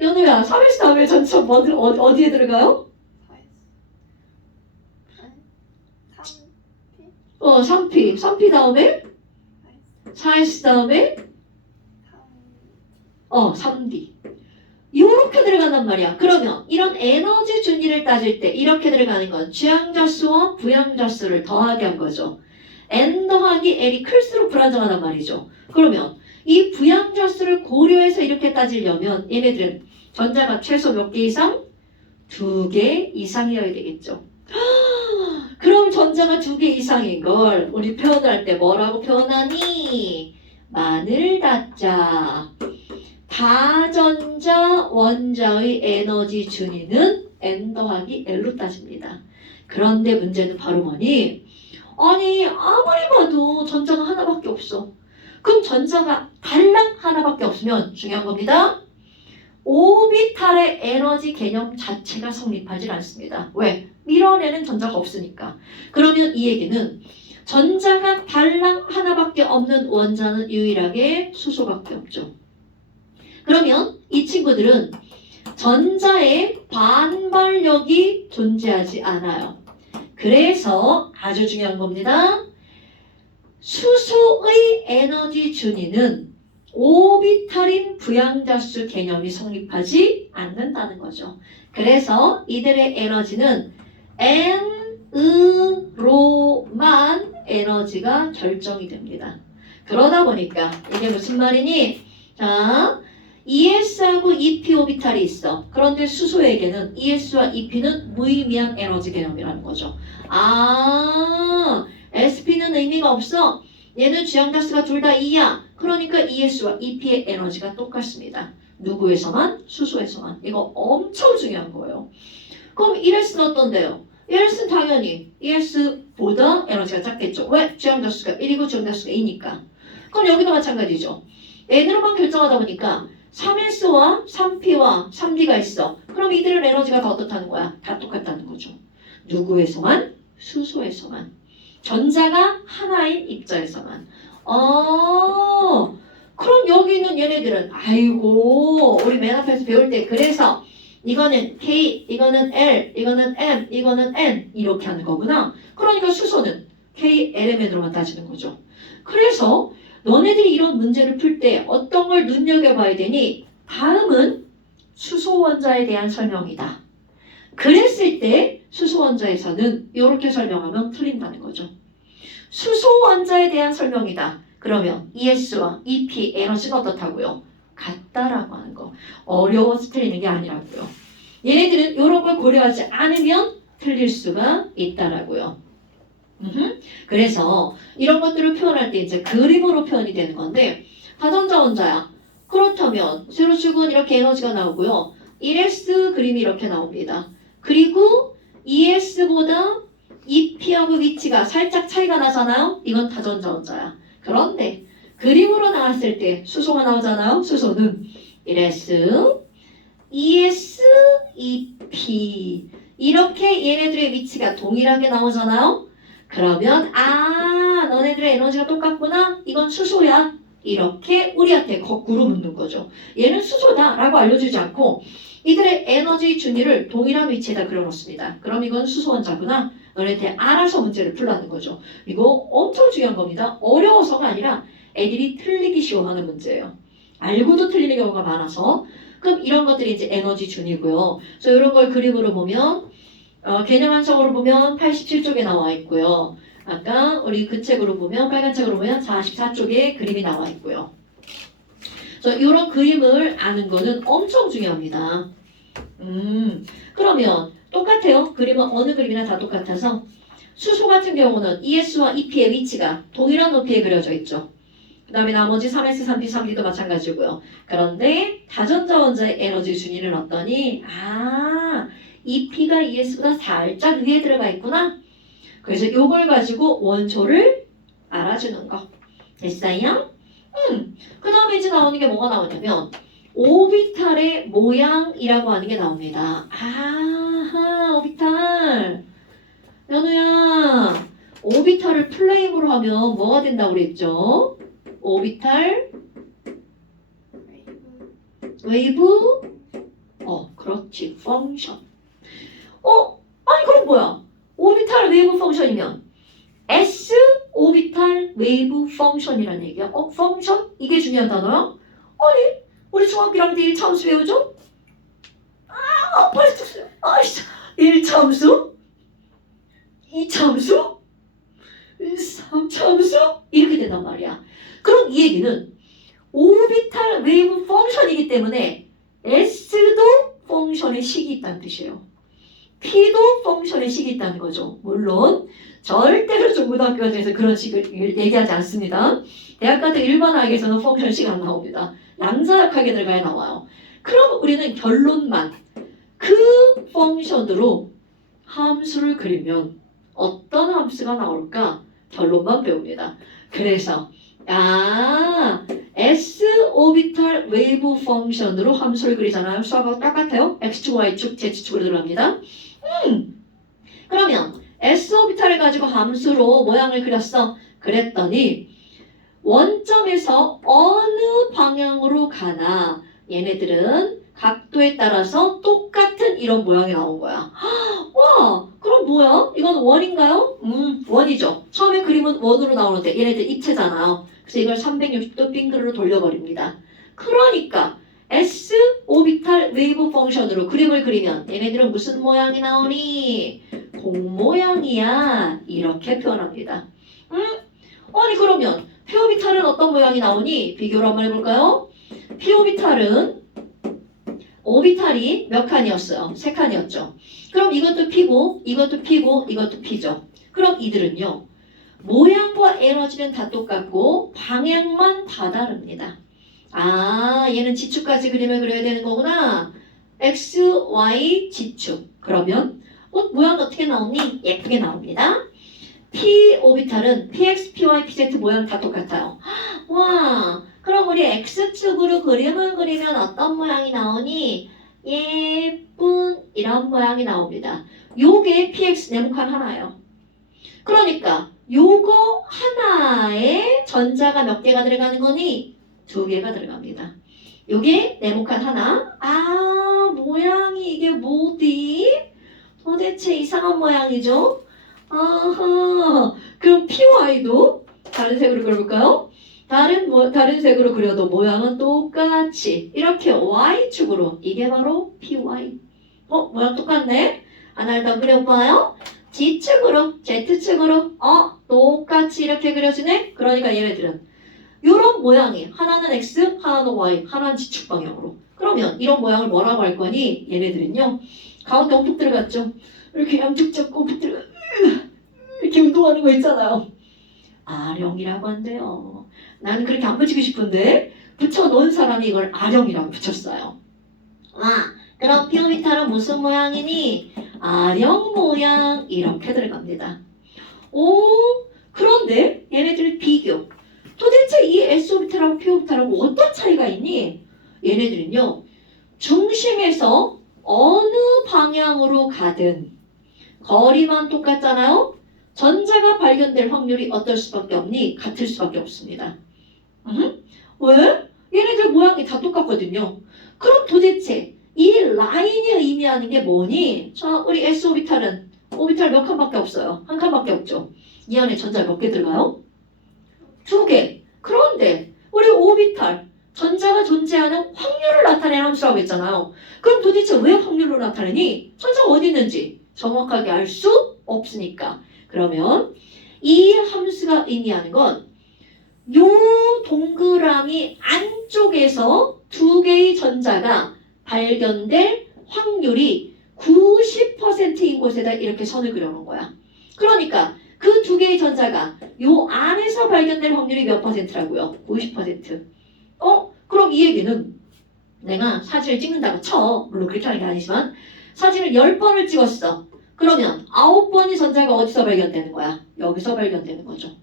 연우야, 3S 다음에 전체 어디에 들어가요? 3P. 3P 다음에? 4S 다음에? 3D. 이렇게 들어간단 말이야. 그러면 이런 에너지 준위를 따질 때 이렇게 들어가는 건 취향자수와 부양자수를 더하게 한 거죠. N 더하기 L이 클수록 불안정하단 말이죠. 그러면 이 부양자수를 고려해서 이렇게 따지려면 얘네들은 전자가 최소 몇 개 이상? 2개 이상이어야 되겠죠. 그럼 전자가 2개 이상인 걸 우리 표현을 할 때 뭐라고 표현하니? 마늘다자. 다전자 원자의 에너지 준위는 N 더하기 L로 따집니다. 그런데 문제는 바로 뭐니? 아니 아무리 봐도 전자가 하나밖에 없어. 그럼 전자가 달랑 하나밖에 없으면 중요한 겁니다. 오비탈의 에너지 개념 자체가 성립하지 않습니다. 왜? 밀어내는 전자가 없으니까. 그러면 이 얘기는 전자가 달랑 하나밖에 없는 원자는 유일하게 수소밖에 없죠. 그러면 이 친구들은 전자의 반발력이 존재하지 않아요. 그래서 아주 중요한 겁니다. 수소의 에너지 준위는 오비탈인 부양자수 개념이 성립하지 않는다는 거죠. 그래서 이들의 에너지는 N으로만 에너지가 결정이 됩니다. 그러다 보니까 이게 무슨 말이니? 자, ES하고 EP 오비탈이 있어. 그런데 수소에게는 ES와 EP는 무의미한 에너지 개념이라는 거죠. SP는 의미가 없어. 얘는 주양자수가 둘 다 2야. 그러니까 ES와 EP의 에너지가 똑같습니다. 누구에서만? 수소에서만. 이거 엄청 중요한 거예요. 그럼 1S는 어떤데요? 1S는 당연히 ES보다 에너지가 작겠죠. 왜? 주양자수가 1이고 주양자수가 2니까. 그럼 여기도 마찬가지죠. N으로만 결정하다 보니까 3S와 3P와 3D가 있어. 그럼 이들의 에너지가 다 어떻다는 거야? 다 똑같다는 거죠. 누구에서만? 수소에서만. 전자가 하나인 입자에서만. 그럼 여기 있는 얘네들은 아이고 우리 맨 앞에서 배울 때 그래서 이거는 K, 이거는 L, 이거는 M, 이거는 N 이렇게 하는 거구나. 그러니까 수소는 K, LMN으로만 따지는 거죠. 그래서 너네들이 이런 문제를 풀 때 어떤 걸 눈여겨봐야 되니? 다음은 수소 원자에 대한 설명이다. 그랬을 때 수소 원자에서는 이렇게 설명하면 틀린다는 거죠. 수소 원자에 대한 설명이다. 그러면 ES와 EP 에너지가 어떻다고요? 같다라고 하는 거. 어려워서 틀리는 게 아니라고요. 얘네들은 이런 걸 고려하지 않으면 틀릴 수가 있다라고요. 그래서 이런 것들을 표현할 때 이제 그림으로 표현이 되는 건데 다전자 원자야. 그렇다면 세로축은 이렇게 에너지가 나오고요. 1s 그림이 이렇게 나옵니다. 그리고 ES보다 EP하고 위치가 살짝 차이가 나잖아요. 이건 다전자 원자야. 그런데 그림으로 나왔을 때 수소가 나오잖아요. 수소는 1s, ES, EP 이렇게 얘네들의 위치가 동일하게 나오잖아요. 그러면 너네들의 에너지가 똑같구나. 이건 수소야. 이렇게 우리한테 거꾸로 묻는 거죠. 얘는 수소다 라고 알려주지 않고 이들의 에너지 준위를 동일한 위치에다 그려놓습니다. 그럼 이건 수소 원자구나. 너네한테 알아서 문제를 풀라는 거죠. 이거 엄청 중요한 겁니다. 어려워서가 아니라 애들이 틀리기 쉬워하는 문제예요. 알고도 틀리는 경우가 많아서 그럼 이런 것들이 이제 에너지 준이고요. 그래서 이런 걸 그림으로 보면 개념 한성으로 보면 87쪽에 나와 있고요. 아까 우리 그 책으로 보면 빨간 책으로 보면 44쪽에 그림이 나와 있고요. 그래서 이런 그림을 아는 거는 엄청 중요합니다. 그러면 똑같아요. 그림은 어느 그림이나 다 똑같아서 수소 같은 경우는 ES와 EP의 위치가 동일한 높이에 그려져 있죠. 그 다음에 나머지 3S, 3P, 3D도 마찬가지고요. 그런데 다전자 원자의 에너지 순위를 넣었더니 EP가 ES보다 살짝 위에 들어가 있구나. 그래서 이걸 가지고 원소를 알아주는 거. 됐어요? 그 다음에 이제 나오는 게 뭐가 나오냐면 오비탈의 모양이라고 하는 게 나옵니다. 오비탈. 연우야, 오비탈을 플레임으로 하면 뭐가 된다고 그랬죠? 오비탈 웨이브 그렇지 펑션. 아니 그럼 뭐야? 오비탈 웨이브 펑션이면 S 오비탈 웨이브 펑션이라는 얘기야. 펑션? 이게 중요한 단어야? 아니 우리 중학교 1학년 때 1차함수 배우죠? 벌써 1차함수? 2차함수? 3차함수? 이렇게 된단 말이야. 그럼 이 얘기는 오비탈 웨이브 펑션이기 때문에 S도 펑션의 식이 있다는 뜻이에요. P도 펑션의 식이 있다는 거죠. 물론 절대로 중고등학교 과정에서 그런 식을 얘기하지 않습니다. 대학 같은 일반 학에서는 펑션 식 안 나옵니다. 양자역학에 들어가야 나와요. 그럼 우리는 결론만 그 펑션으로 함수를 그리면 어떤 함수가 나올까? 결론만 배웁니다. 그래서 S 오비탈 웨이브 펑션으로 함수를 그리잖아요. 수학하고 똑같아요. X축, Y축, Z축으로 들어갑니다. 그러면 S 오비탈을 가지고 함수로 모양을 그렸어. 그랬더니 원점에서 어느 방향으로 가나 얘네들은 각도에 따라서 똑같은 이런 모양이 나온 거야. 와, 그럼 뭐야? 이건 원인가요? 원이죠. 처음에 그림은 원으로 나오는데 얘네들 입체잖아요. 그래서 이걸 360도 빙그르로 돌려버립니다. 그러니까 S 오비탈 웨이브 펑션으로 그림을 그리면 얘네들은 무슨 모양이 나오니? 공 모양이야. 이렇게 표현합니다. 아니 그러면 P 오비탈은 어떤 모양이 나오니? 비교를 한번 해볼까요? P 오비탈은 오비탈이 몇 칸이었어요? 3칸이었죠. 그럼 이것도 P고 이것도 P고 이것도 P죠. 그럼 이들은요. 모양과 에너지는 다 똑같고 방향만 다 다릅니다. 얘는 지축까지 그림을 그려야 되는 거구나. X, Y, G축. 그러면 모양 어떻게 나오니? 예쁘게 나옵니다. P 오비탈은 PX, PY, PZ 모양 다 똑같아요. 와, 그럼 우리 X축으로 그림을 그리면 어떤 모양이 나오니? 예쁜 이런 모양이 나옵니다. 요게 PX 네모칸 하나예요. 그러니까 요거 하나에 전자가 몇 개가 들어가는 거니? 2개가 들어갑니다. 요게 네모칸 하나. 모양이 이게 뭐지? 도대체 이상한 모양이죠? 그럼 PY도 다른 색으로 그려볼까요? 다른 색으로 그려도 모양은 똑같이 이렇게 Y축으로 이게 바로 PY. 모양 똑같네? 하나를 더 그려봐요. G축으로, Z축으로 똑같이 이렇게 그려지네? 그러니까 얘네들은 이런 모양이 하나는 X, 하나는 Y, 하나는 지축 방향으로. 그러면 이런 모양을 뭐라고 할 거니? 얘네들은요. 가운데 옴푹 들어갔죠. 이렇게 양쪽 잡고 옴푹 들어가. 이렇게 운동하는 거 있잖아요. 아령이라고 한대요. 나는 그렇게 안 붙이고 싶은데 붙여놓은 사람이 이걸 아령이라고 붙였어요. 아, 그럼 피오미타는 무슨 모양이니? 아령 모양 이렇게 들어갑니다. 오, 그런데 얘네들 비교. 도대체 이 S오비탈하고 P오비탈하고 어떤 차이가 있니? 얘네들은요. 중심에서 어느 방향으로 가든 거리만 똑같잖아요. 전자가 발견될 확률이 어떨 수밖에 없니? 같을 수밖에 없습니다. 왜? 얘네들 모양이 다 똑같거든요. 그럼 도대체 이 라인이 의미하는 게 뭐니? 자, 우리 S오비탈은 오비탈 몇 칸밖에 없어요. 한 칸밖에 없죠. 이 안에 전자 몇 개 들어가요? 2개. 그런데 우리 오비탈 전자가 존재하는 확률을 나타내는 함수라고 했잖아요. 그럼 도대체 왜 확률로 나타내니? 전자가 어디 있는지 정확하게 알 수 없으니까. 그러면 이 함수가 의미하는 건 요 동그라미 안쪽에서 2개의 전자가 발견될 확률이 90%인 곳에다 이렇게 선을 그려놓은 거야. 그러니까 그 2개의 전자가 요 안에서 발견될 확률이 몇 %라고요? 90%. 그럼 이 얘기는 내가 사진을 찍는다고 쳐. 물론 그렇게 하는 게 아니지만 사진을 10번을 찍었어. 그러면 9번의 전자가 어디서 발견되는 거야? 여기서 발견되는 거죠.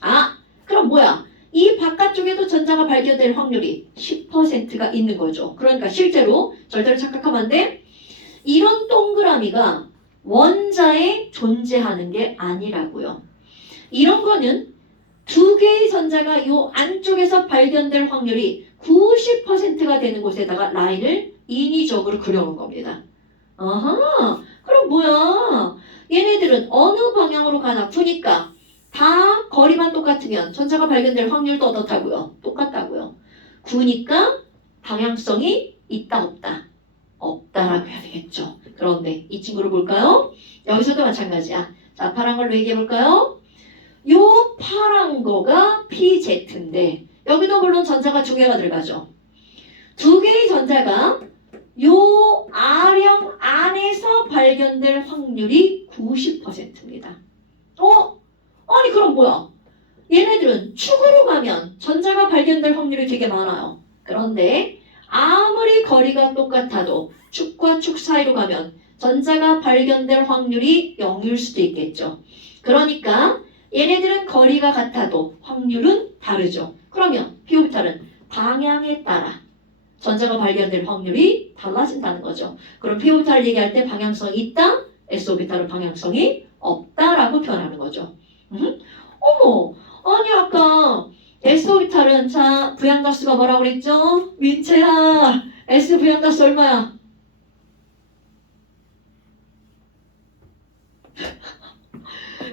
아, 그럼 뭐야? 이 바깥쪽에도 전자가 발견될 확률이 10%가 있는 거죠. 그러니까 실제로 절대로 착각하면 안 돼. 이런 동그라미가 원자에 존재하는 게 아니라고요. 이런 거는 2개의 전자가 요 안쪽에서 발견될 확률이 90%가 되는 곳에다가 라인을 인위적으로 그려놓은 겁니다. 아하, 그럼 뭐야? 얘네들은 어느 방향으로 가나 보니까 다 거리만 똑같으면 전자가 발견될 확률도 어떻다고요? 똑같다고요. 구니까 방향성이 있다 없다? 없다라고 해야 되겠죠. 그런데 이 친구를 볼까요? 여기서도 마찬가지야. 자, 파란 걸로 얘기해 볼까요? 요 파란 거가 PZ인데 여기도 물론 전자가 2개가 들어가죠. 2개의 전자가 요 R형 안에서 발견될 확률이 90%입니다. 아니 그럼 뭐야? 얘네들은 축으로 가면 전자가 발견될 확률이 되게 많아요. 그런데 아무리 거리가 똑같아도 축과 축 사이로 가면 전자가 발견될 확률이 0일 수도 있겠죠. 그러니까 얘네들은 거리가 같아도 확률은 다르죠. 그러면 P오비탈은 방향에 따라 전자가 발견될 확률이 달라진다는 거죠. 그럼 P오비탈을 얘기할 때 방향성이 있다, S오비탈은 방향성이 없다라고 표현하는 거죠. 어머, 아니 아까 S오비탈은 자 부양가수가 뭐라고 그랬죠? 민채야, S 부양가수 얼마야?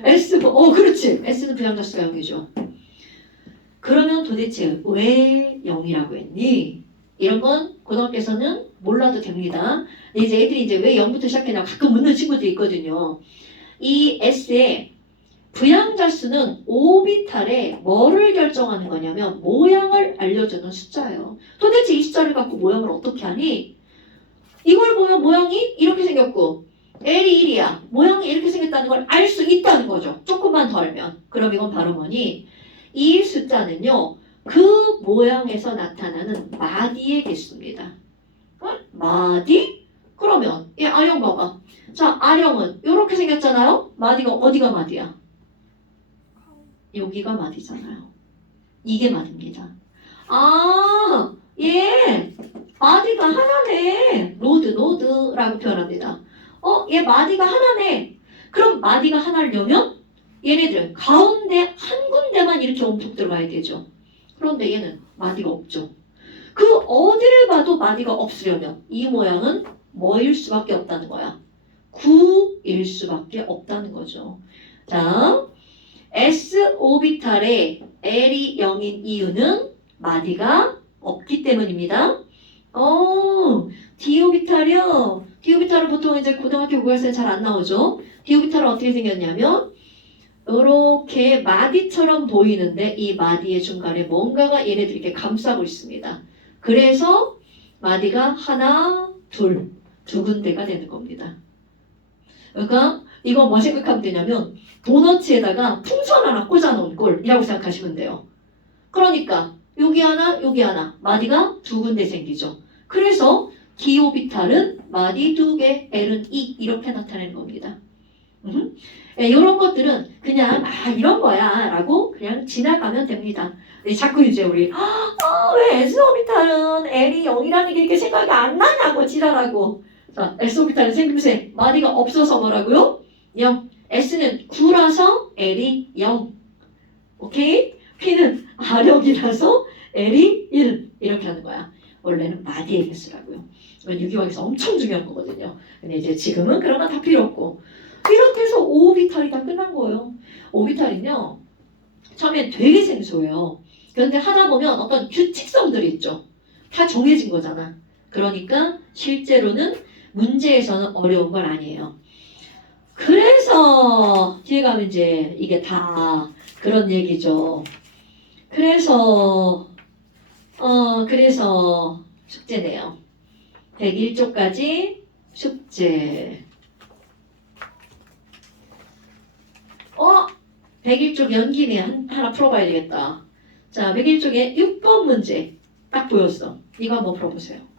S, 그렇지. S는 부양가수가 0이죠. 그러면 도대체 왜 0이라고 했니? 이런 건 고등학교에서는 몰라도 됩니다. 근데 이제 애들이 이제 왜 0부터 시작했냐고 가끔 묻는 친구들이 있거든요. 이 S의 부양자수는 오비탈에 뭐를 결정하는 거냐면 모양을 알려주는 숫자예요. 도대체 이 숫자를 갖고 모양을 어떻게 하니? 이걸 보면 모양이 이렇게 생겼고 L이 1이야. 모양이 이렇게 생겼다는 걸 알 수 있다는 거죠. 조금만 더 알면. 그럼 이건 바로 뭐니? 이 숫자는요. 그 모양에서 나타나는 마디의 개수입니다. 마디? 그러면 얘 아령 봐봐. 자, 아령은 이렇게 생겼잖아요. 마디가 어디가 마디야? 여기가 마디잖아요. 이게 마디입니다. 아, 얘 마디가 하나네. 노드라고 표현합니다. 얘 마디가 하나네. 그럼 마디가 하나려면 얘네들은 가운데 한 군데만 이렇게 엄청 들어가야 되죠. 그런데 얘는 마디가 없죠. 그 어디를 봐도 마디가 없으려면 이 모양은 뭐일 수밖에 없다는 거야? 9일 수밖에 없다는 거죠. 자, S 오비탈에 L이 0인 이유는 마디가 없기 때문입니다. D 오비탈이요. D 오비탈은 보통 이제 고등학교 교과서에 잘 안 나오죠. D 오비탈은 어떻게 생겼냐면 이렇게 마디처럼 보이는데 이 마디의 중간에 뭔가가 얘네들 이렇게 감싸고 있습니다. 그래서 마디가 하나, 둘, 두 군데가 되는 겁니다. 그러니까 이거 뭐 생각하면 되냐면 도너츠에다가 풍선 하나 꽂아놓은 꼴이라고 생각하시면 돼요. 그러니까 여기 하나, 여기 하나, 마디가 두 군데 생기죠. 그래서 디오비탈은 마디 두 개, L은 2 이렇게 나타내는 겁니다. 이런 것들은 그냥 이런 거야 라고 그냥 지나가면 됩니다. 자꾸 이제 우리 왜 S오비탈은 L이 0이라는 게 이렇게 생각이 안 나냐고 지랄하고. 자, S오비탈은 생김새 마디가 없어서 뭐라고요? 0. S는 9라서 L이 0. 오케이? P는 아력이라서 L이 1. 이렇게 하는 거야. 원래는 마디의 개수라고요. 이건 유기화에서 엄청 중요한 거거든요. 근데 이제 지금은 그런 건 다 필요 없고. 이렇게 해서 5오비탈이 다 끝난 거예요. 5오비탈은요. 처음엔 되게 생소해요. 그런데 하다 보면 어떤 규칙성들이 있죠. 다 정해진 거잖아. 그러니까 실제로는 문제에서는 어려운 건 아니에요. 그래서 뒤에 가면 이제 이게 다 그런 얘기죠. 그래서 숙제네요. 101쪽까지 숙제. 101쪽 연기네. 하나 풀어봐야 되겠다. 자, 101쪽에 6번 문제 딱 보였어. 이거 한번 풀어보세요.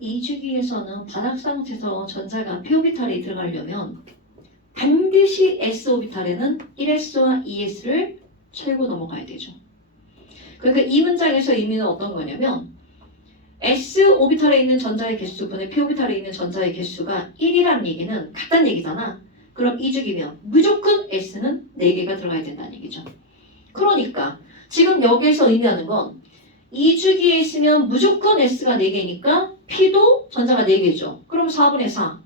이 주기에서는 바닥 상태에서 전자가 p오비탈에 들어가려면 반드시 s오비탈에는 1s와 2s를 철고 넘어가야 되죠. 그러니까 이 문장에서 의미는 어떤 거냐면 s오비탈에 있는 전자의 개수분의 p오비탈에 있는 전자의 개수가 1이라는 얘기는 같다는 얘기잖아. 그럼 이 주기면 무조건 s는 4개가 들어가야 된다는 얘기죠. 그러니까 지금 여기에서 의미하는 건 이 주기에 있으면 무조건 S가 4개니까 P도 전자가 4개죠. 그럼 4분의 4.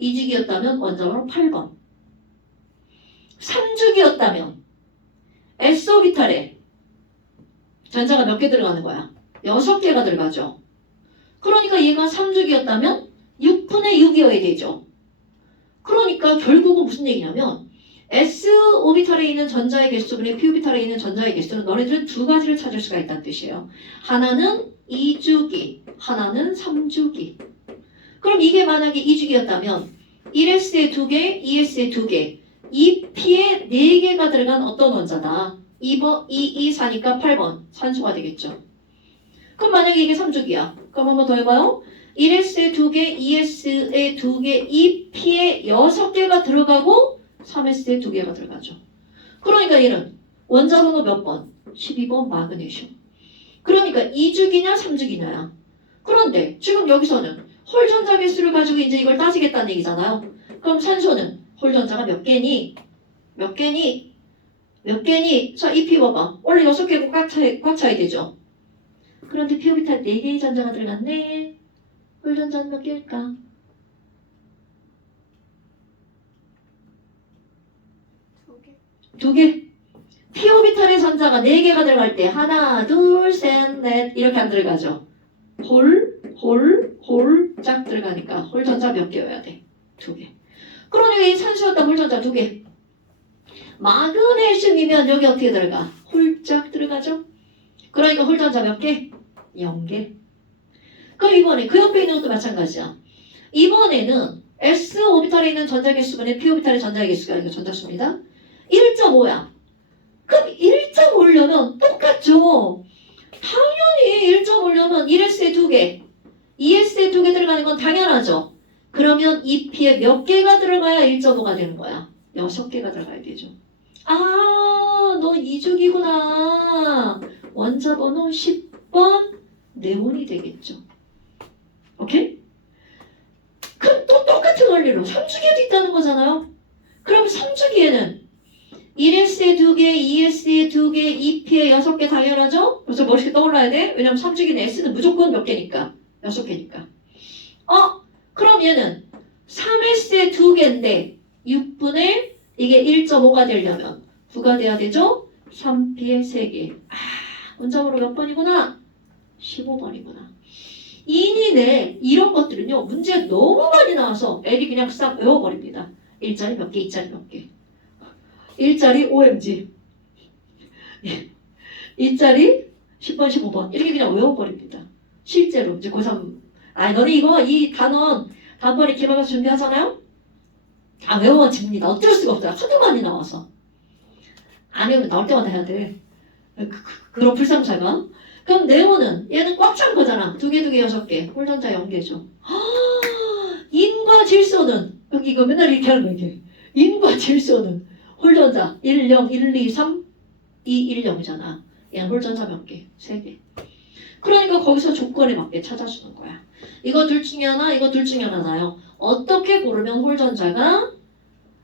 2주기였다면 원자번호 8번. 3주기였다면 S오비탈에 전자가 몇 개 들어가는 거야? 6개가 들어가죠. 그러니까 얘가 3주기였다면 6분의 6이어야 되죠. 그러니까 결국은 무슨 얘기냐면 S오비탈에 있는 전자의 개수분의 P오비탈에 있는 전자의 개수는 너네들은 두 가지를 찾을 수가 있다는 뜻이에요. 하나는 2주기, 하나는 3주기. 그럼 이게 만약에 2주기였다면 1S에 2개, 2S에 2개, 2P에 4개가 들어간 어떤 원자다. 2번, 2, 4니까 8번 산소가 되겠죠. 그럼 만약에 이게 3주기야. 그럼 한번 더 해봐요. 1S에 2개, 2S에 2개, 2P에 6개가 들어가고 3S에 2개가 들어가죠. 그러니까 얘는 원자번호 몇 번? 12번 마그네슘. 그러니까 2주기냐 3주기냐야. 그런데 지금 여기서는 홀전자 개수를 가지고 이제 이걸 따지겠다는 얘기잖아요. 그럼 산소는 홀전자가 몇 개니? 몇 개니? 몇 개니? 자, 이 P 봐봐. 원래 6개고 꽉 차야 되죠. 그런데 P 오비탈 4개의 전자가 들어갔네. 홀전자는 몇 개일까? 2개. P 오비탈의 전자가 4개가 들어갈 때 하나, 둘, 셋, 넷 이렇게 안 들어가죠. 홀 짝 들어가니까 홀전자 몇 개여야 돼? 2개. 그러니까 이 산소였다 홀전자 2개. 마그네슘이면 여기 어떻게 들어가? 홀짝 들어가죠? 그러니까 홀전자 몇 개? 0개. 그럼 이번에 그 옆에 있는 것도 마찬가지야. 이번에는 S 오비탈에 있는 전자 개수분의 P 오비탈의 전자 개수가 이거 전자수입니다. 1.5야. 그럼 1.5려면 똑같죠. 당연히 1.5려면 1S에 2개, 2S에 2개 들어가는 건 당연하죠. 그러면 이 P에 몇 개가 들어가야 1.5가 되는 거야? 6개가 들어가야 되죠. 아, 너 이중이구나. 원자 번호 10번 네온이 되겠죠. 오케이? 그럼 또 똑같은 원리로 3주기에도 있다는 거잖아요. 그럼 3주기에는 1S에 2개, 2S에 2개, 2P에 6개 당연하죠? 그래서 멋있게 떠올라야 돼. 왜냐면 3주기는 S는 무조건 몇 개니까? 6개니까. 그럼 얘는 3S에 2개인데 6분의 이게 1.5가 되려면 9가 돼야 되죠? 3P에 3개. 문자번호 몇 번이구나? 15번이구나. 인이네 이런 것들은요. 문제 너무 많이 나와서 애들이 그냥 싹 외워버립니다. 1자리 몇 개, 2자리 몇 개. 1자리 OMG. 2자리 10번, 15번. 이렇게 그냥 외워버립니다. 실제로 이제 고3. 너네 이거 이 단원 다음번에 기말고사 준비하잖아요? 다 외워집니다. 어쩔 수가 없어요. 하도 많이 나와서. 안 외우면 나올 때마다 해야 돼. 그런 불상사가. 그럼 네온은 얘는 꽉 찬 거잖아. 2개, 6개. 홀전자 0개죠. 인과 질소는 여기 이거 맨날 이렇게 하는 거 이게. 인과 질소는 홀전자 1, 0, 1, 2, 3, 2, 1, 0이잖아. 얘는 홀전자 몇 개? 3개. 그러니까 거기서 조건에 맞게 찾아주는 거야. 이거 둘 중에 하나, 이거 둘 중에 하나요. 어떻게 고르면 홀전자가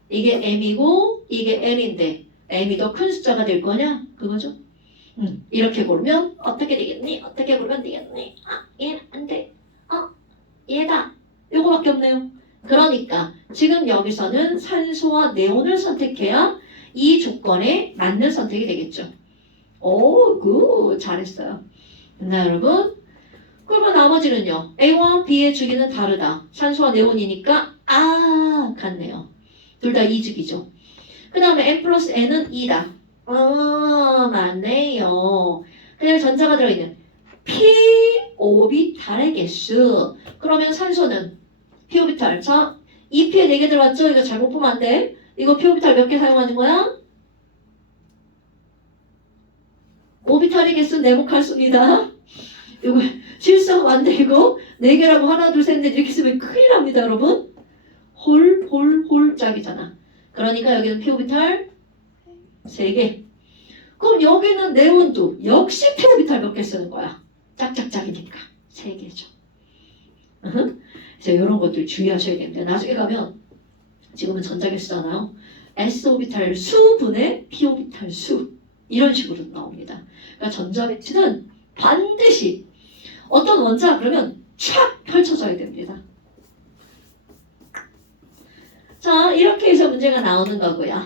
이게 M이고 이게 N인데 M이 더 큰 숫자가 될 거냐? 그거죠. 이렇게 고르면 어떻게 되겠니? 어떻게 고르면 되겠니? 얘는 안 돼. 얘다. 요거밖에 없네요. 그러니까 지금 여기서는 산소와 네온을 선택해야 이 조건에 맞는 선택이 되겠죠. 오, 굿. 잘했어요. 자, 여러분. 그러면 나머지는요. A와 B의 주기는 다르다. 산소와 네온이니까 같네요. 둘 다 2주기죠. 그 다음에 N 플러스 N은 2다. 맞네요. 그냥 전자가 들어있는 P 오비탈의 개수. 그러면 산소는 P 오비탈. 자, 2P에 4개 들어왔죠? 이거 잘못 보면 안 돼. 이거 P 오비탈 몇 개 사용하는 거야? 오비탈의 개수 네모칼수입니다. 이거 실수하면 안 되고 4개라고 하나 둘 셋 넷 이렇게 쓰면 큰일 납니다, 여러분. 홀짝이잖아. 그러니까 여기는 P 오비탈 3개. 그럼 여기는 네온도 역시 P 오비탈 몇 개 쓰는 거야? 짝짝짝이니까 3개죠. 그래서 이런 것들 주의하셔야 됩니다. 나중에 가면 지금은 전자개수잖아요. S 오비탈 수분의 P 오비탈 수 이런 식으로 나옵니다. 그러니까 전자배치는 반드시 어떤 원자 그러면 촥 펼쳐져야 됩니다. 자, 이렇게 해서 문제가 나오는 거고요.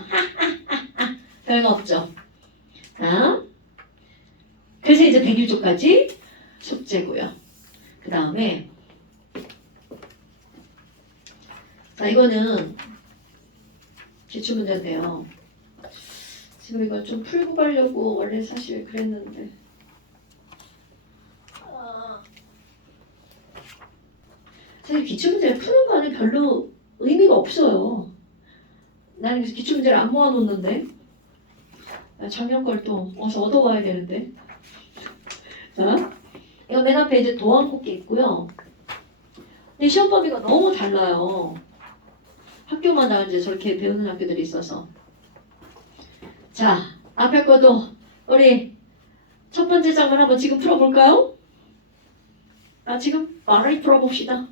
별거 없죠. 자, 그래서 이제 101조까지 숙제고요. 그 다음에 자, 이거는 기출문제인데요. 지금 이걸 좀 풀고 가려고 원래 사실 그랬는데 사실 기출문제를 푸는 거는 별로 의미가 없어요. 나는 그래서 기출문제를 안 모아놓는데 작년 걸 또 어서 얻어와야 되는데. 자, 이거 맨 앞에 이제 도안국기 있고요. 근데 시험 범위가 너무 달라요. 학교마다 이제 저렇게 배우는 학교들이 있어서. 자, 앞에 거도 우리 첫 번째 장면 한번 지금 풀어볼까요? 지금 말을 풀어봅시다.